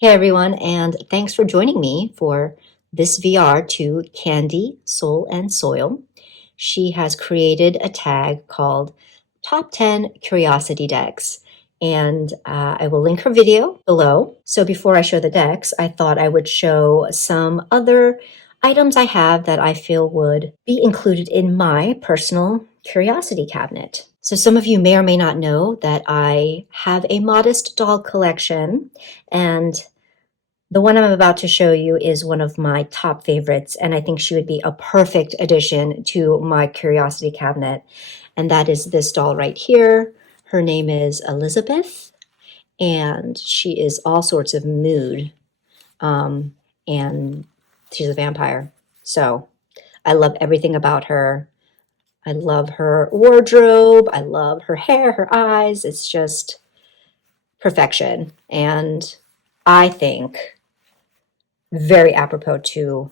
Hey everyone, and thanks for joining me for this VR to Candy, Soul, and Soil. She has created a tag called Top 10 Curiosity Decks, and I will link her video below. So before I show the decks, I thought I would show some other items I have that I feel would be included in my personal curiosity cabinet. So some of you may or may not know that I have a modest doll collection, and the one I'm about to show you is one of my top favorites, and I think she would be a perfect addition to my curiosity cabinet. And that is this doll right here. Her name is Elizabeth, and she is all sorts of mood. And she's a vampire. So I love everything about her. I love her wardrobe. I love her hair, her eyes. It's just perfection. And I think very apropos to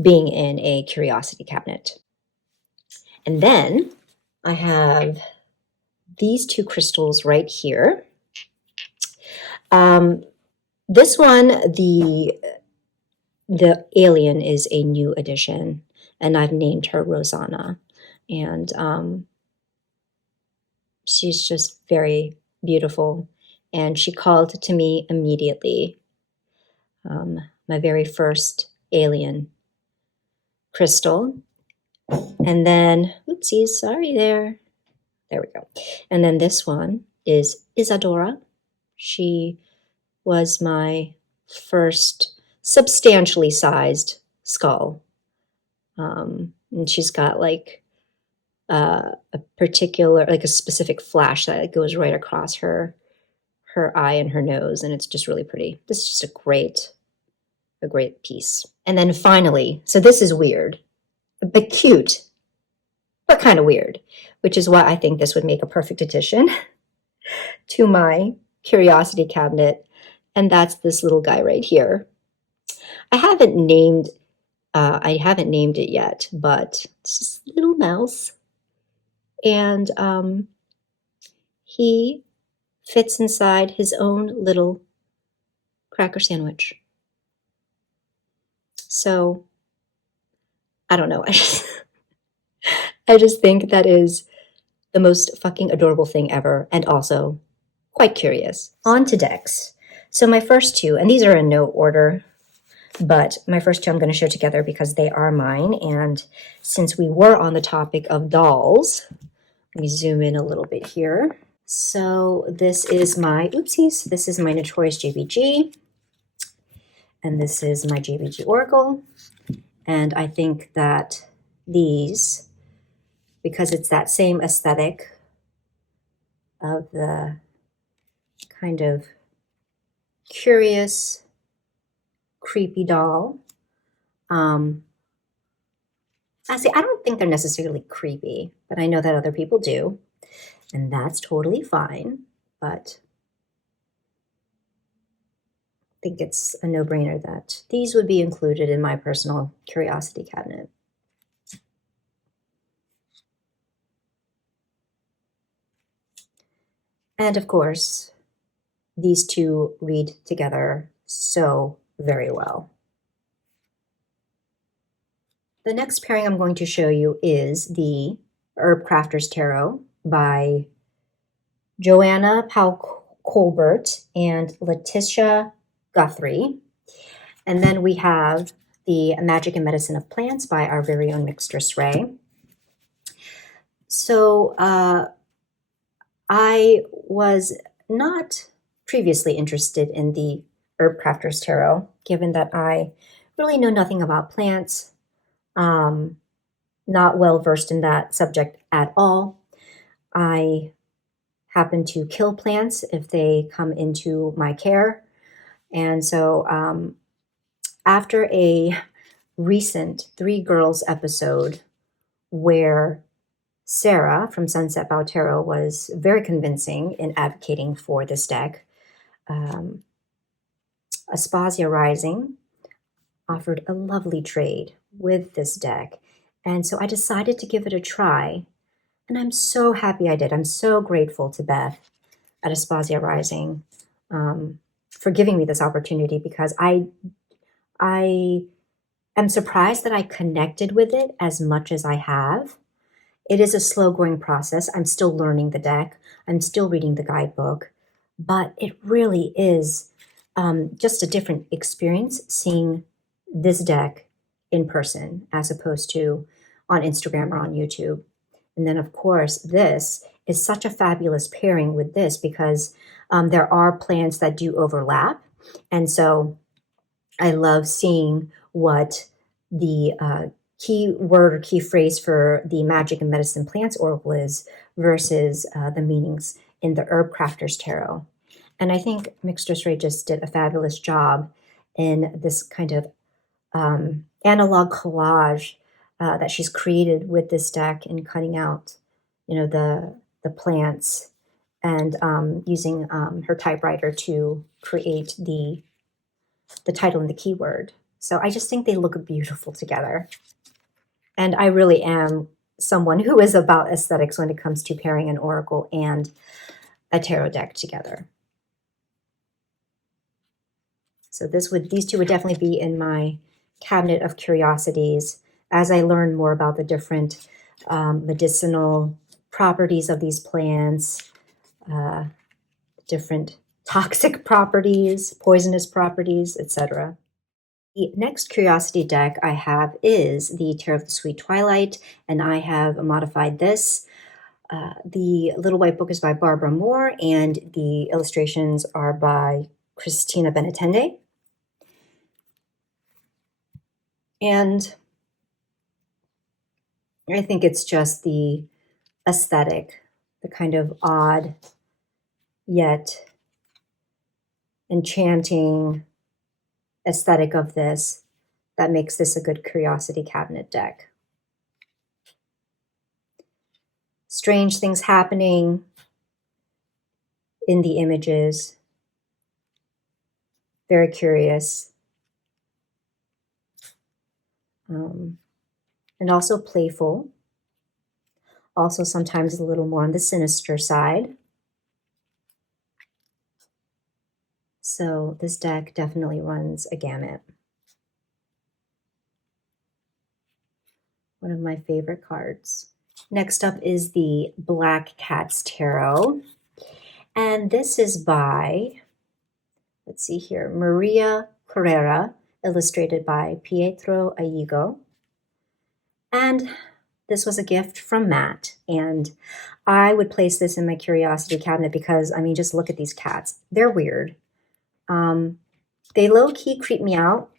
being in a curiosity cabinet. And then I have these two crystals right here. This one, the alien, is a new addition, and I've named her Rosanna. And she's just very beautiful, and she called to me immediately. My very first alien crystal. And then, oopsies, sorry there. There we go. And then this one is Isadora. She was my first substantially sized skull. And she's got like a particular, like a specific flash that goes right across her eye and her nose, and it's just really pretty. This is just a great piece. And then finally, so this is weird, but cute, but kind of weird, which is why I think this would make a perfect addition to my curiosity cabinet. And that's this little guy right here. I haven't named it yet, but it's just a little mouse. And he fits inside his own little cracker sandwich. So I don't know. I just think that is the most fucking adorable thing ever, and also quite curious. On to decks. So my first two, and these are in no order, but my first two I'm going to show together because they are mine. And since we were on the topic of dolls, let me zoom in a little bit here. So this is my, oopsies, this is my Notorious JBG, and this is my JBG Oracle. And I think that these, because it's that same aesthetic of the kind of curious, creepy doll. Actually, I don't think they're necessarily creepy, but I know that other people do, and that's totally fine. But I think it's a no-brainer that these would be included in my personal curiosity cabinet. And of course, these two read together so very well. The next pairing I'm going to show you is the Herbcrafter's Tarot by Joanna Powell-Colbert and Letitia Guthrie. And then we have the Magic and Medicine of Plants by our very own Mistress Ray. So I was not previously interested in the Herbcrafter's Tarot, given that I really know nothing about plants, not well versed in that subject at all. I happen to kill plants if they come into my care. And so after a recent Three Girls episode where Sarah from Sunset Bow Tarot was very convincing in advocating for this deck, Aspasia Rising offered a lovely trade with this deck. And so I decided to give it a try. And I'm so happy I did. I'm so grateful to Beth at Aspasia Rising for giving me this opportunity, because I am surprised that I connected with it as much as I have. It is a slow growing process. I'm still learning the deck. I'm still reading the guidebook, but it really is just a different experience seeing this deck in person as opposed to on Instagram or on YouTube. And then, of course, this is such a fabulous pairing with this because there are plans that do overlap. And so I love seeing what the key word or key phrase for the Magic and Medicine Plants Oracle is versus the meanings in the Herbcrafters Tarot. And I think Mistress Ray just did a fabulous job in this kind of analog collage that she's created with this deck in cutting out, the plants and using her typewriter to create the title and the keyword. So I just think they look beautiful together. And I really am someone who is about aesthetics when it comes to pairing an oracle and a tarot deck together. So these two would definitely be in my cabinet of curiosities as I learn more about the different medicinal properties of these plants, different toxic properties, poisonous properties, etc. The next curiosity deck I have is the Tarot of the Sweet Twilight, and I have modified this. The Little White Book is by Barbara Moore, and the illustrations are by Christina Benetende. And I think it's just the aesthetic, the kind of odd yet enchanting aesthetic of this that makes this a good curiosity cabinet deck. Strange things happening in the images. Very curious. And also playful. Also sometimes a little more on the sinister side. So this deck definitely runs a gamut. One of my favorite cards. Next up is the Black Cats Tarot. And this is by, let's see here, Maria Carrera, illustrated by Pietro Aigo. And this was a gift from Matt. And I would place this in my curiosity cabinet because, I mean, just look at these cats. They're weird. They low-key creep me out.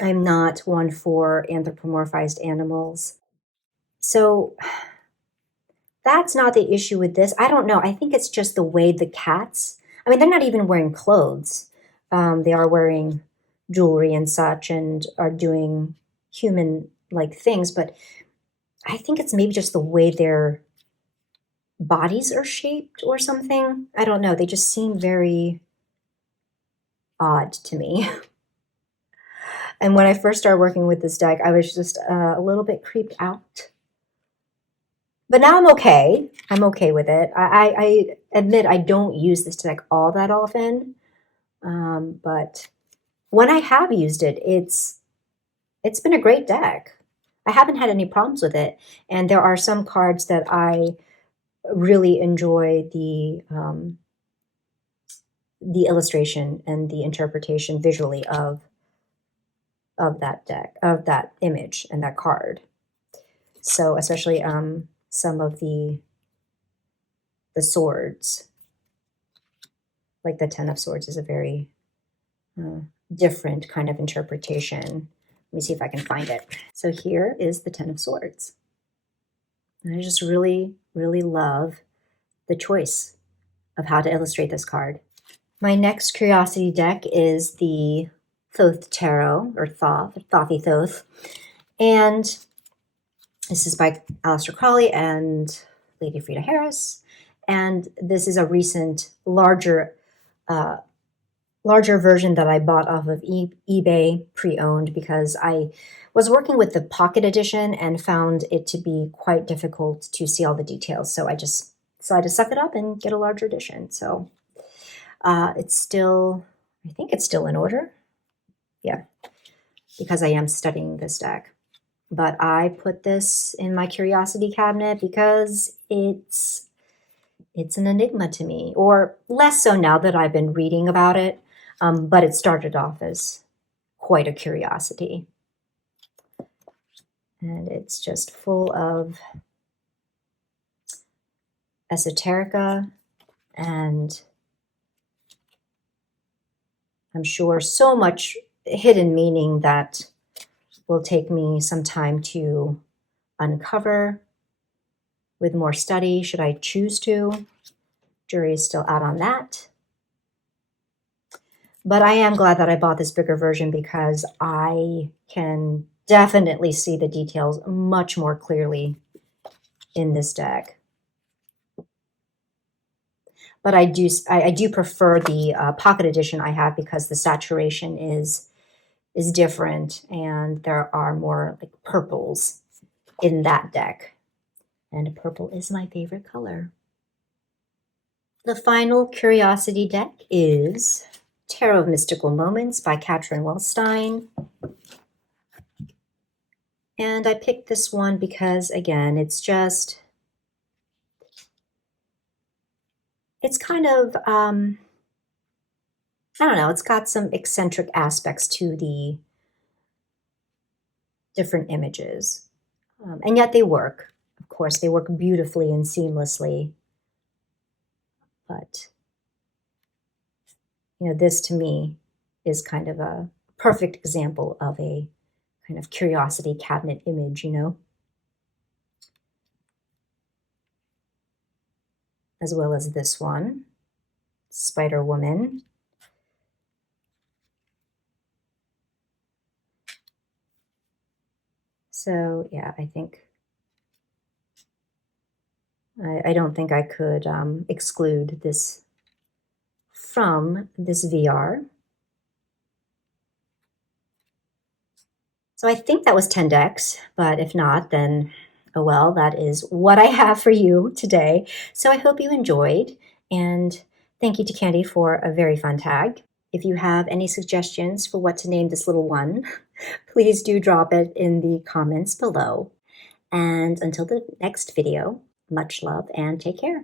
I'm not one for anthropomorphized animals. So that's not the issue with this. I don't know. I think it's just the way the cats, I mean, they're not even wearing clothes. They are wearing jewelry and such and are doing human-like things, but I think it's maybe just the way their bodies are shaped or something. I don't know. They just seem very odd to me. And when I first started working with this deck, I was just a little bit creeped out. But now I'm okay. I'm okay with it. I admit I don't use this deck all that often. But when I have used it, it's been a great deck. I haven't had any problems with it. And there are some cards that I really enjoy the illustration and the interpretation visually of that deck, of that image and that card. So especially some of the swords, like the Ten of Swords is a very different kind of interpretation. Let me see if I can find it. So here is the Ten of Swords. And I just really, really love the choice of how to illustrate this card. My next curiosity deck is the Thoth Tarot, or Thothy Thoth. And this is by Aleister Crowley and Lady Frida Harris. And this is a recent, larger version that I bought off of eBay pre-owned because I was working with the pocket edition and found it to be quite difficult to see all the details. So I just decided to suck it up and get a larger edition. So it's still I think it's still in order. Yeah, because I am studying this deck. But I put this in my curiosity cabinet because it's an enigma to me, or less so now that I've been reading about it. But it started off as quite a curiosity. And it's just full of esoterica and I'm sure so much hidden meaning that will take me some time to uncover with more study, should I choose to. Jury is still out on that. But I am glad that I bought this bigger version because I can definitely see the details much more clearly in this deck. But I do prefer the pocket edition I have because the saturation is different and there are more like purples in that deck. And purple is my favorite color. The final curiosity deck is Tarot of Mystical Moments by Katrin Wellstein. And I picked this one because, again, it's kind of, I don't know, it's got some eccentric aspects to the different images. And yet they work. Of course, they work beautifully and seamlessly. But, you know, this to me is kind of a perfect example of a kind of curiosity cabinet image, you know? As well as this one, Spider Woman. So yeah, I think I don't think I could exclude this from this VR. So I think that was 10 decks, but if not, then oh well, that is what I have for you today. So I hope you enjoyed, and thank you to Candy for a very fun tag. If you have any suggestions for what to name this little one, please do drop it in the comments below. And until the next video, much love and take care.